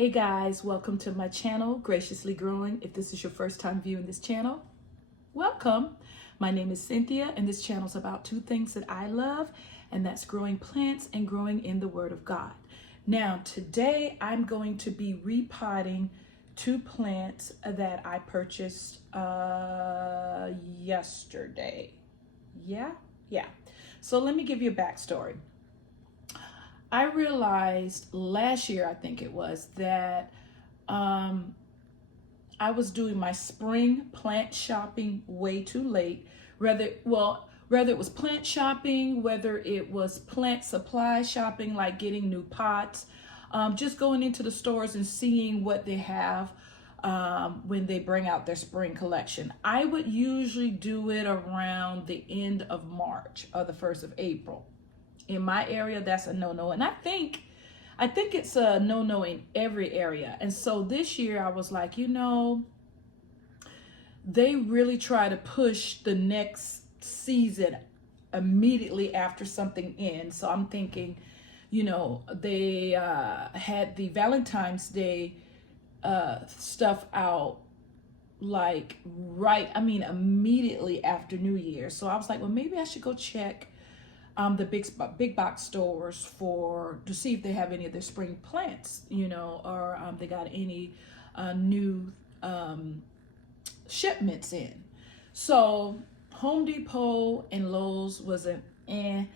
Hey guys, welcome to my channel, Graciously Growing. If this is your first time viewing this channel, welcome. My name is Cynthia, and this channel is about two things that I love, and that's growing plants and growing in the Word of God. Now, today I'm going to be repotting two plants that I purchased yesterday. Yeah. So let me give you a backstory. I realized last year, I think it was, that I was doing my spring plant shopping way too late. Whether it was plant shopping, whether it was plant supply shopping, like getting new pots, just going into the stores and seeing what they have when they bring out their spring collection. I would usually do it around the end of March or the 1st of April. In my area, that's a no-no. And I think it's a no-no in every area. And so this year I was like, they really try to push the next season immediately after something ends. So I'm thinking, they had the Valentine's Day stuff out immediately after New Year. So I was like, well, maybe I should go check the big box stores to see if they have any of their spring plants, or they got any new shipments in. So Home Depot and Lowe's wasn't I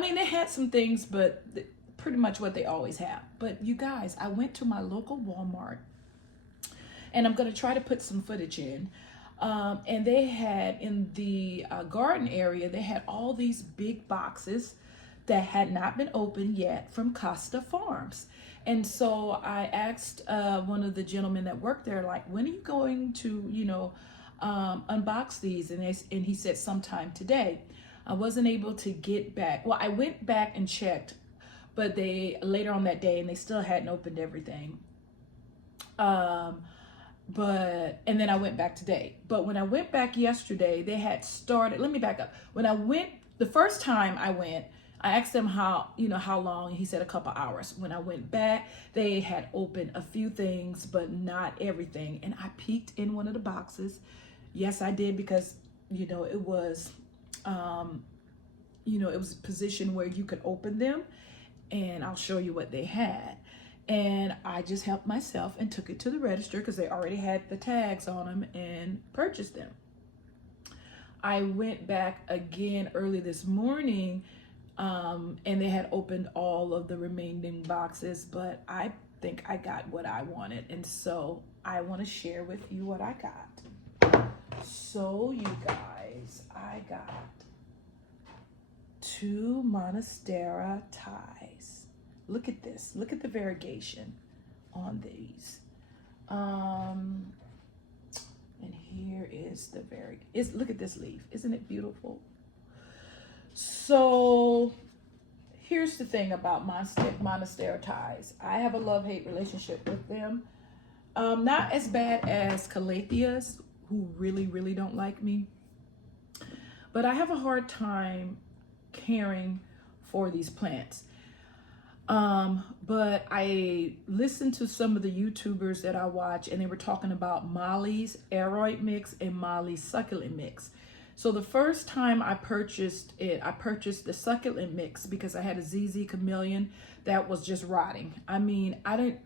mean, they had some things, but pretty much what they always have. But you guys, I went to my local Walmart, and I'm going to try to put some footage in. And they had in the garden area, they had all these big boxes that had not been opened yet from Costa Farms. And so I asked one of the gentlemen that worked there, like, when are you going to, unbox these? And he said sometime today. I wasn't able to get back. Well, I went back and checked, but later on that day, and they still hadn't opened everything. And then I went back today. But when I went back yesterday, they had started. Let me back up. The first time I went, I asked them how long, and he said a couple hours. When I went back, they had opened a few things, but not everything. And I peeked in one of the boxes. Yes, I did, because, it was, it was a position where you could open them, and I'll show you what they had. And I just helped myself and took it to the register because they already had the tags on them, and purchased them. I went back again early this morning, and they had opened all of the remaining boxes, but I think I got what I wanted. And so I want to share with you what I got. So you guys, I got two Monstera Thais. Look at this. Look at the variegation on these. And here is the look at this leaf. Isn't it beautiful? So here's the thing about Monstera Thais. I have a love-hate relationship with them. Not as bad as Calatheas, who really, really don't like me. But I have a hard time caring for these plants. But I listened to some of the YouTubers that I watch, and they were talking about Molly's Ariod mix and Molly's succulent mix. So the first time I purchased the succulent mix because I had a ZZ chameleon that was just rotting. I mean, I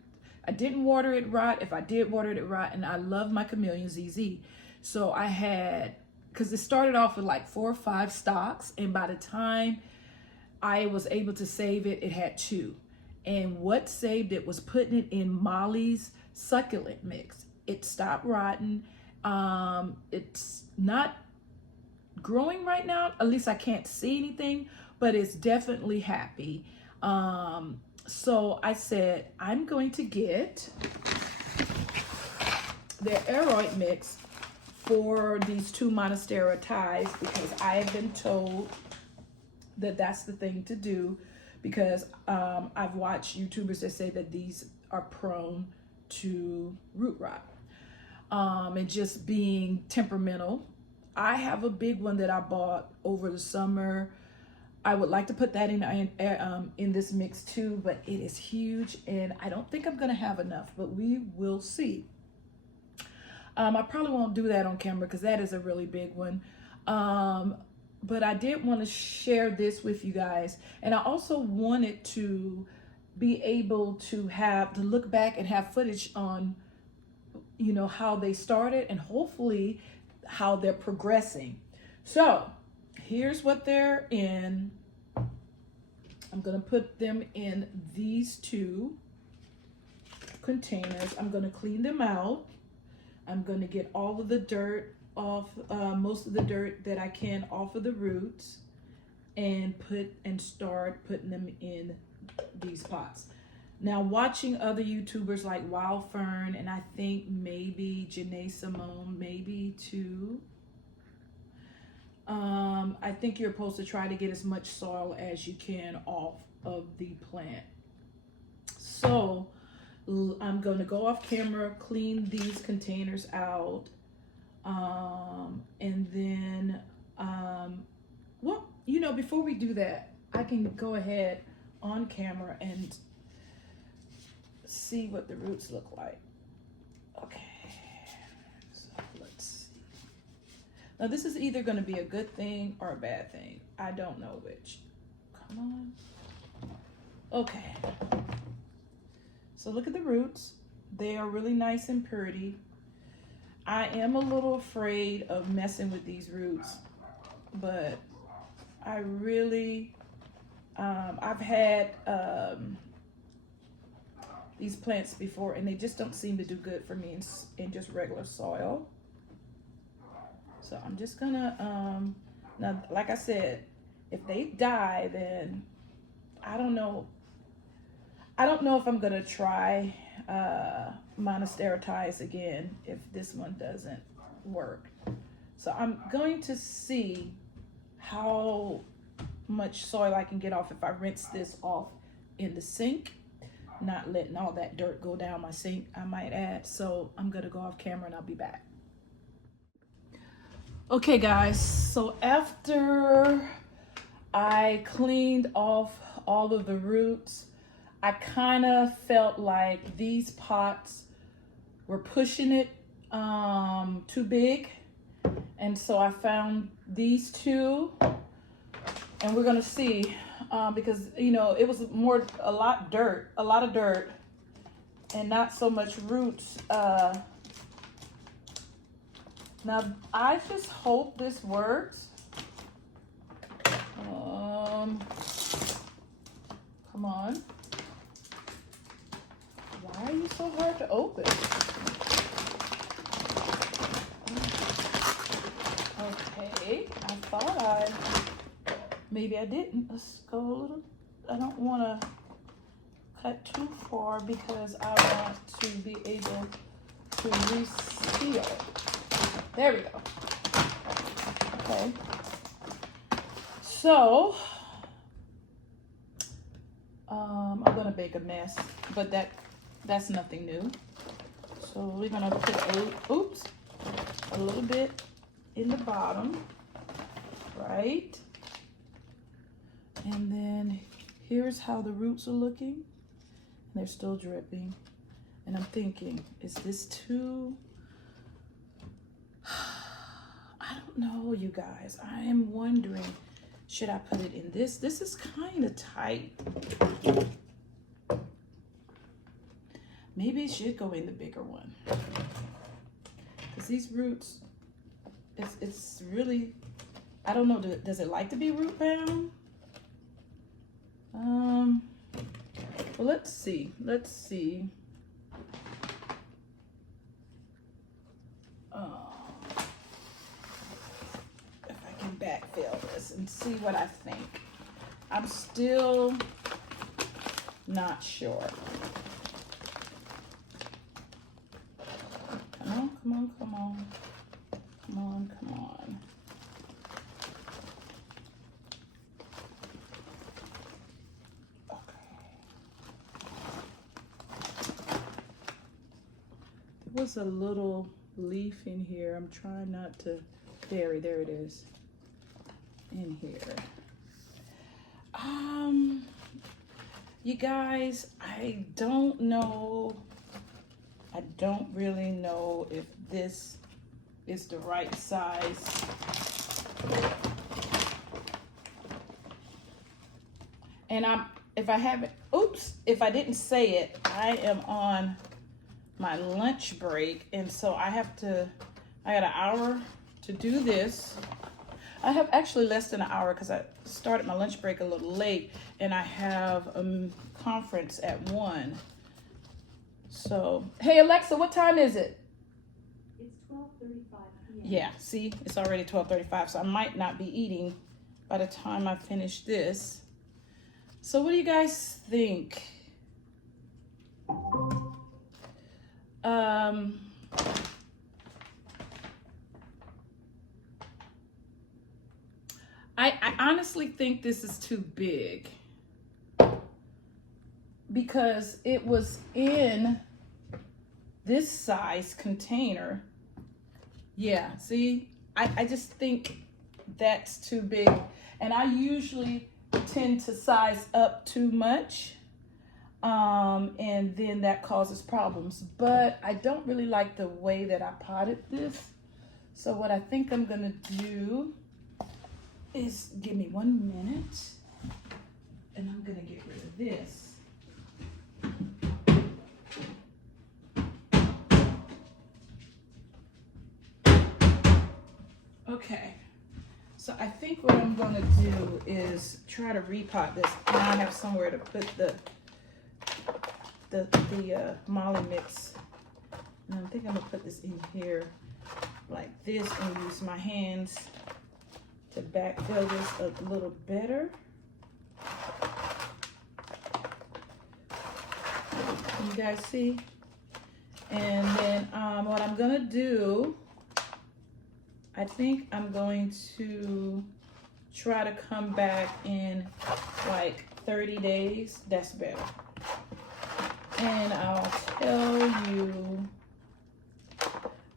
didn't water it right. If I did water it right, and I love my chameleon ZZ. So I had, because it started off with like 4 or 5 stalks, and by the time I was able to save it, it had 2. And what saved it was putting it in Molly's succulent mix. It stopped rotting. It's not growing right now. At least I can't see anything, but it's definitely happy. So I said, I'm going to get their Ariod mix for these two Monstera Thais, because I have been told that that's the thing to do, because I've watched YouTubers that say that these are prone to root rot and just being temperamental. I have a big one that I bought over the summer I would like to put that in this mix too, but it is huge and I don't think I'm gonna have enough, but we will see. I probably won't do that on camera because that is a really big one. But I did want to share this with you guys. And I also wanted to be able to look back and have footage on, you know, how they started and hopefully how they're progressing. So here's what they're in. I'm going to put them in these two containers. I'm going to clean them out. I'm going to get all of the dirt off, most of the dirt that I can off of the roots, and start putting them in these pots. Now, watching other YouTubers like Wild Fern, and I think maybe Janae Simone, maybe too. I think you're supposed to try to get as much soil as you can off of the plant. So I'm going to go off camera, clean these containers out, and then, well, you know, before we do that, I can go ahead on camera and see what the roots look like. Okay, so let's see. Now this is either going to be a good thing or a bad thing. I don't know which. Come on. Okay. So look at the roots. They are really nice and pretty. I am a little afraid of messing with these roots, but I really, I've had these plants before and they just don't seem to do good for me in just regular soil. So I'm just gonna, now, like I said, if they die, then I don't know. I don't know if I'm gonna try Monstera Thais again if this one doesn't work. So I'm going to see how much soil I can get off if I rinse this off in the sink, not letting all that dirt go down my sink, I might add. So I'm gonna go off camera and I'll be back. Okay guys, so after I cleaned off all of the roots, I kind of felt like these pots were pushing it too big. And so I found these two and we're gonna see because, you know, it was a lot of dirt and not so much roots. Now I just hope this works. Come on. Why are you so hard to open? Okay, I thought maybe I didn't. Let's go a little. I don't want to cut too far because I want to be able to reseal. There we go. Okay. So, I'm gonna bake a mess, but that's nothing new. So we're gonna put a little bit in the bottom, right? And then here's how the roots are looking. And they're still dripping. And I'm thinking, is this too? I don't know, you guys. I am wondering, should I put it in this? This is kind of tight. Maybe it should go in the bigger one. Because these roots, it's really, I don't know, does it like to be root bound? Well, let's see. If I can backfill this and see what I think. I'm still not sure. Come on. There was a little leaf in here. I'm trying not to, there it is, in here. You guys, I don't know. I don't really know if this is the right size. And if I didn't say it, I am on my lunch break. And so I got an hour to do this. I have actually less than an hour because I started my lunch break a little late and I have a conference at 1. So, hey Alexa, what time is it? It's 12:35 p.m. Yeah, see, it's already 12:35, so I might not be eating by the time I finish this. So what do you guys think? I honestly think this is too big because it was in this size container. Yeah, see, I just think that's too big. And I usually tend to size up too much. And then that causes problems. But I don't really like the way that I potted this. So what I think I'm gonna do is, give me 1 minute, and I'm gonna get rid of this. Okay, so I think what I'm gonna do is try to repot this. Now I have somewhere to put the Molly mix. And I think I'm gonna put this in here like this and use my hands to backfill this a little better. You guys see? And then what I'm gonna do, I think I'm going to try to come back in like 30 days. That's better. And I'll tell you,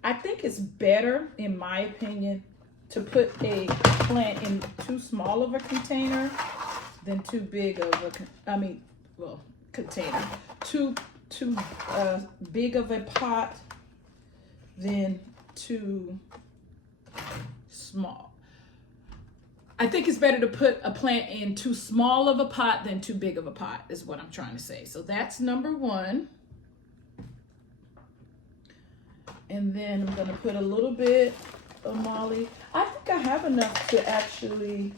I think it's better, in my opinion, to put a plant in too small of a container than too big of a, container. Too big of a pot than too small. I think it's better to put a plant in too small of a pot than too big of a pot, is what I'm trying to say. So that's number 1. And then I'm gonna put a little bit of Molly. I think I have enough to actually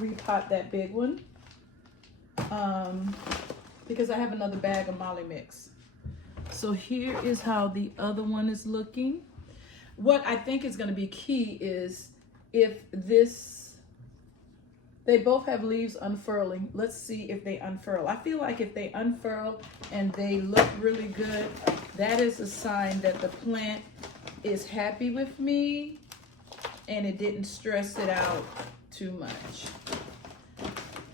repot that big one. Because I have another bag of Molly mix. So here is how the other one is looking. What I think is gonna be key is if they both have leaves unfurling. Let's see if they unfurl. I feel like if they unfurl and they look really good, that is a sign that the plant is happy with me and it didn't stress it out too much.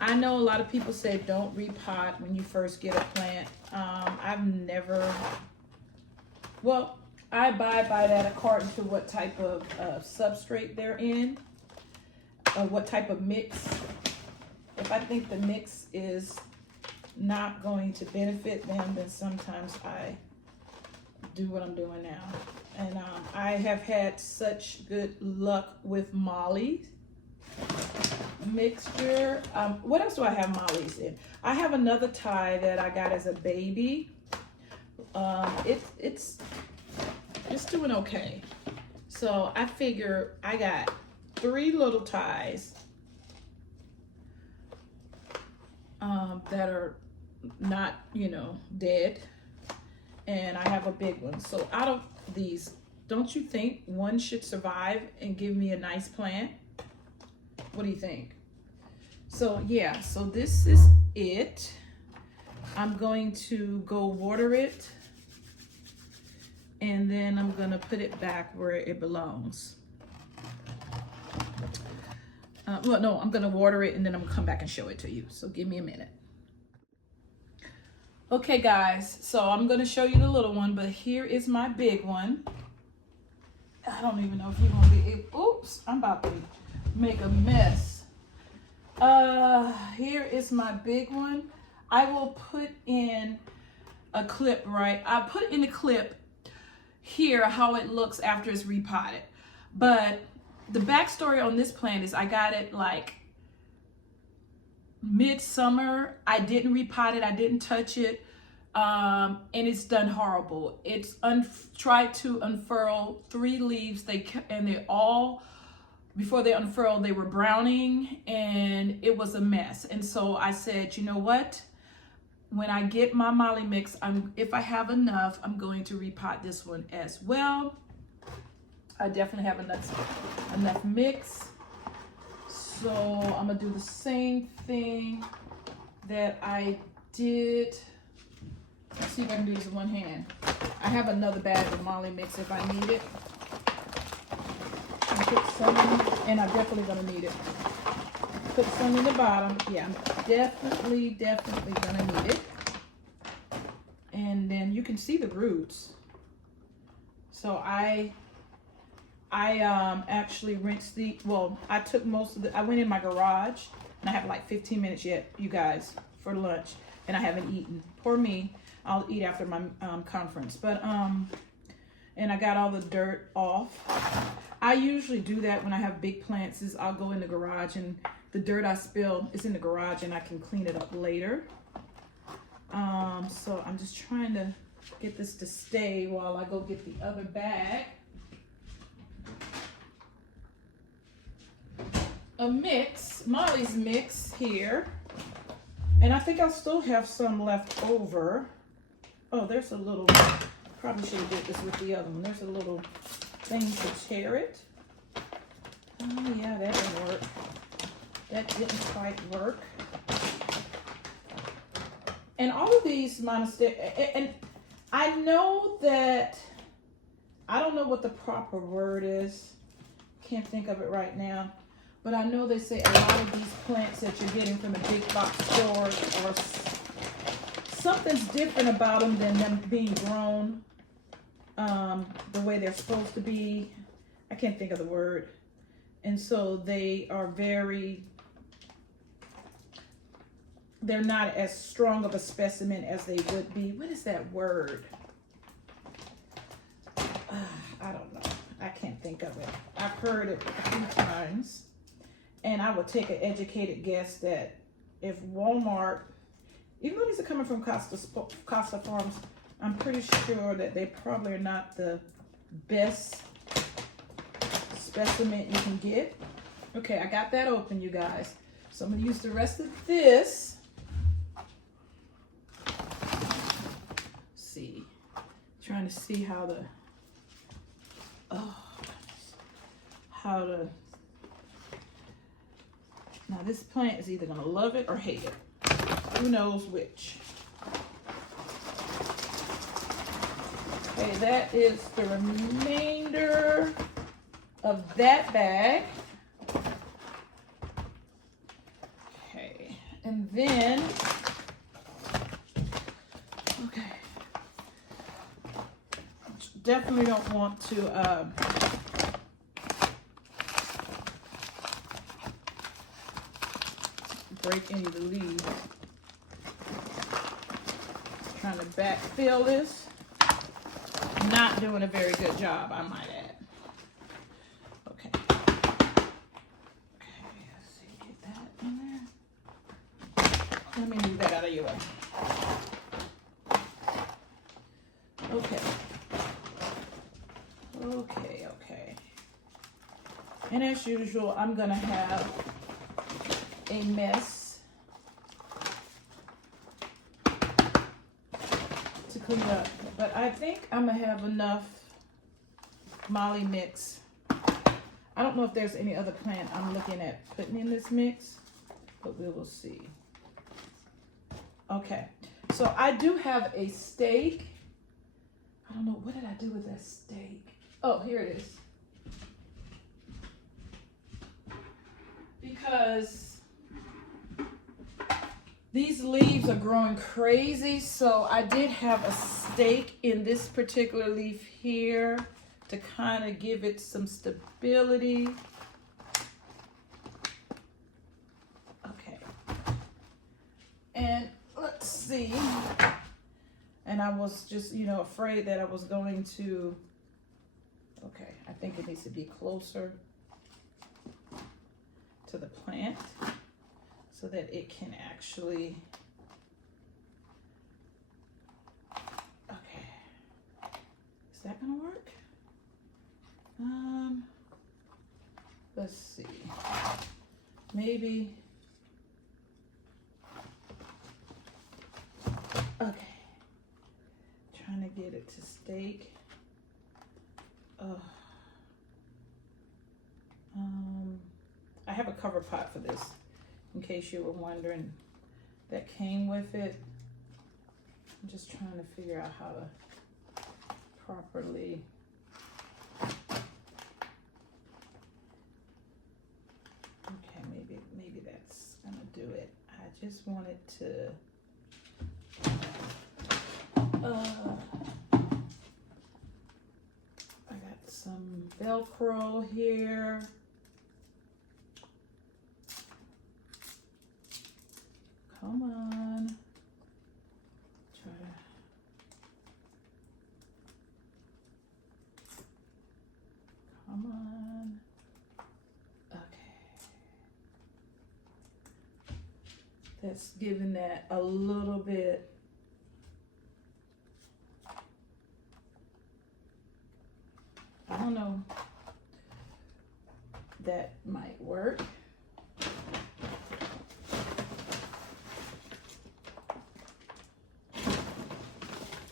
I know a lot of people say don't repot when you first get a plant. I've never, well, I abide by that according to what type of substrate they're in, or what type of mix. If I think the mix is not going to benefit them, then sometimes I do what I'm doing now. And I have had such good luck with Molly mixture. What else do I have Molly's in? I have another Thai that I got as a baby. It's doing okay. So I figure I got 3 little Thais that are not, dead. And I have a big one. So out of these, don't you think one should survive and give me a nice plant? What do you think? So yeah, so this is it. I'm going to go water it. And then I'm gonna put it back where it belongs. Well, no, I'm gonna water it and then I'm gonna come back and show it to you. So give me a minute. Okay guys, so I'm gonna show you the little one, but here is my big one. I don't even know if you're gonna be able, oops, I'm about to make a mess. Here is my big one. I will put in a clip, right? I put in the clip here how it looks after it's repotted. But the backstory on this plant is I got it like midsummer. I didn't repot it. I didn't touch it. And it's done horrible. It's tried to unfurl 3 leaves. And they all, before they unfurled, they were browning and it was a mess. And so I said, you know what? When I get my Molly mix, if I have enough, I'm going to repot this one as well. I definitely have enough mix. So I'm gonna do the same thing that I did. Let's see if I can do this in one hand. I have another bag of Molly mix if I need it. I put some in, and I'm definitely gonna need it. Put some in the bottom. Yeah, I'm definitely gonna need it. And then you can see the roots. So I actually rinsed I took most of I went in my garage and I have like 15 minutes yet, you guys, for lunch, and I haven't eaten. Poor me. I'll eat after my conference. But and I got all the dirt off. I usually do that when I have big plants, is I'll go in the garage and the dirt I spill is in the garage and I can clean it up later. So I'm just trying to get this to stay while I go get the other bag. A mix, Molly's mix here. And I think I'll still have some left over. Oh, there's a little, probably should have did this with the other one. There's a little thing to tear it. Oh yeah, that didn't work. That didn't quite work. And all of these Monstera, and I know that, I don't know what the proper word is. Can't think of it right now. But I know they say a lot of these plants that you're getting from the big box stores are, something's different about them than them being grown the way they're supposed to be. I can't think of the word. And so they are they're not as strong of a specimen as they would be. What is that word? I don't know. I can't think of it. I've heard it a few times. And I would take an educated guess that if Walmart, even though these are coming from Costa Farms, I'm pretty sure that they probably are not the best specimen you can get. Okay, I got that open, you guys. So I'm gonna use the rest of this. See, trying to see how to now this plant is either gonna love it or hate it. Who knows which? Okay, that is the remainder of that bag. Okay, and then, okay, definitely don't want to break any of the leaves. Trying to backfill this. Not doing a very good job, I might add. Okay. Okay, let's see, get that in there. Let me move that out of your way. Okay. Okay. And as usual, I'm gonna have a mess to clean up, but I think I'm gonna have enough Molly mix. I don't know if there's any other plant I'm looking at putting in this mix, but we will see. Okay, so I do have a steak. I don't know, what did I do with that steak? Oh, here it is. Because these leaves are growing crazy, so I did have a stake in this particular leaf here to kind of give it some stability. Okay. And let's see. And I was just, you know, afraid that I was going to, okay, I think it needs to be closer to the plant so that it can actually, okay, is that gonna work? Let's see, maybe, okay, trying to get it to stake. I have a cover pot for this, in case you were wondering, that came with it. I'm just trying to figure out how to properly, okay, maybe that's gonna do it. I just wanted to, I got some Velcro here. Come on. Try to. Come on. Okay. That's giving that a little bit. I don't know. That might work.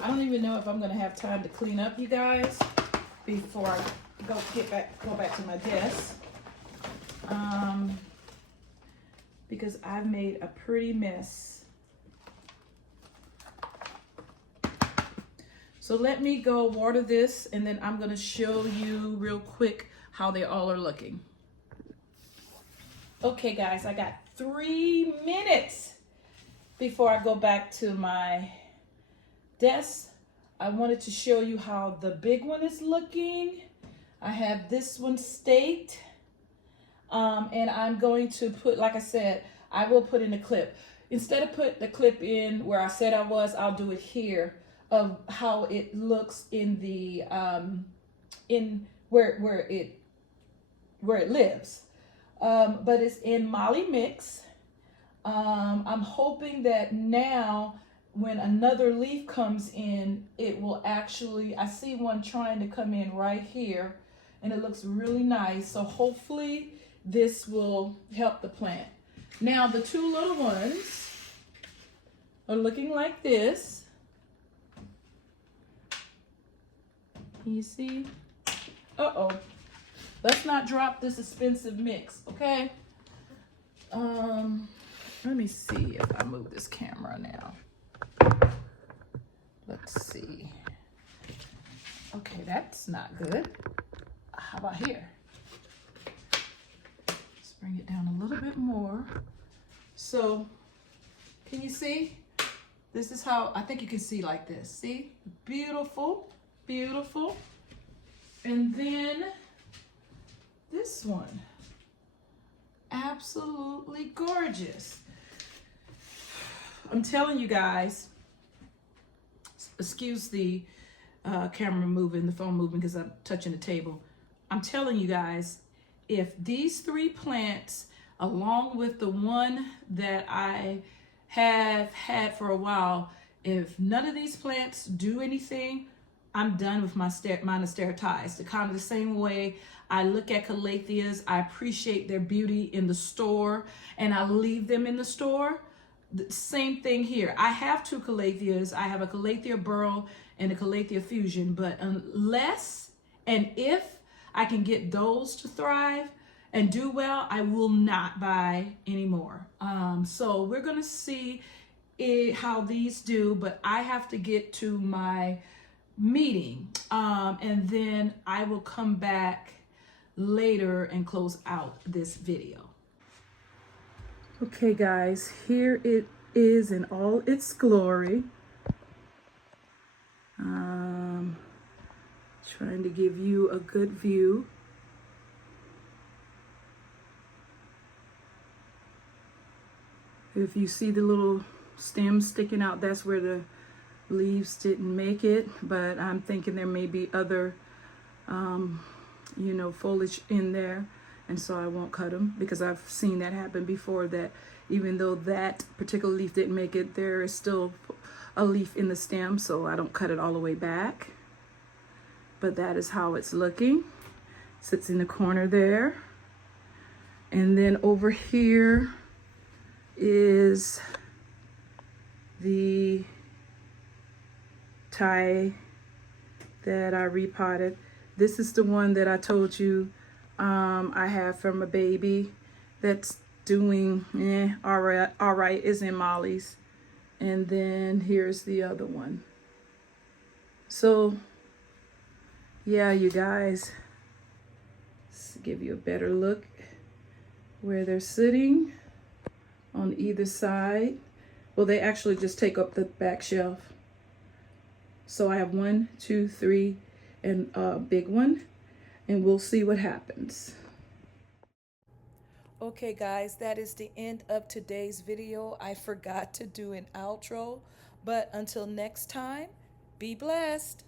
I don't even know if I'm gonna have time to clean up, you guys, before I go back to my desk. Because I've made a pretty mess. So let me go water this, and then I'm gonna show you real quick how they all are looking. Okay guys, I got 3 minutes before I go back to my desk. I wanted to show you how the big one is looking. I have this one staked. And I'm going to put, like I said, I will put in a clip. Instead of put the clip in where I said I was, I'll do it here of how it looks in the in where it lives. But it's in Molly Mix. I'm hoping that now when another leaf comes in, it will actually, I see one trying to come in right here, and it looks really nice. So hopefully this will help the plant. Now the 2 little ones are looking like this. Can you see? Uh-oh. Let's not drop this expensive mix, okay? Let me see if I move this camera now. Let's see. Okay, that's not good. How about here? Let's bring it down a little bit more. So, can you see? This is how, I think you can see like this. See? Beautiful, beautiful. And then this one. Absolutely gorgeous. I'm telling you guys, excuse the camera moving, the phone moving because I'm touching the table. I'm telling you guys, if these 3 plants, along with the one that I have had for a while, if none of these plants do anything, I'm done with my Monstera Thais. The kind of the same way I look at calatheas, I appreciate their beauty in the store, and I leave them in the store. The same thing here. I have 2 calatheas. I have a calathea burl and a calathea fusion, but unless and if I can get those to thrive and do well, I will not buy anymore. So we're gonna see how these do, but I have to get to my meeting, and then I will come back later and close out this video. Okay guys, here it is in all its glory. Trying to give you a good view. If you see the little stems sticking out. That's where the leaves didn't make it, but I'm thinking there may be other you know, foliage in there, and so I won't cut them, because I've seen that happen before, that even though that particular leaf didn't make it, there is still a leaf in the stem, so I don't cut it all the way back. But that is how it's looking. Sits in the corner there. And then over here is the Thai that I repotted. This is the one that I told you I have from a baby that's doing all right, is in Molly's. And then here's the other one. So yeah, you guys, let's give you a better look where they're sitting on either side. Well, they actually just take up the back shelf. So I have 1, 2, 3, and a big one, and we'll see what happens. Okay guys, that is the end of today's video. I forgot to do an outro, but until next time, be blessed.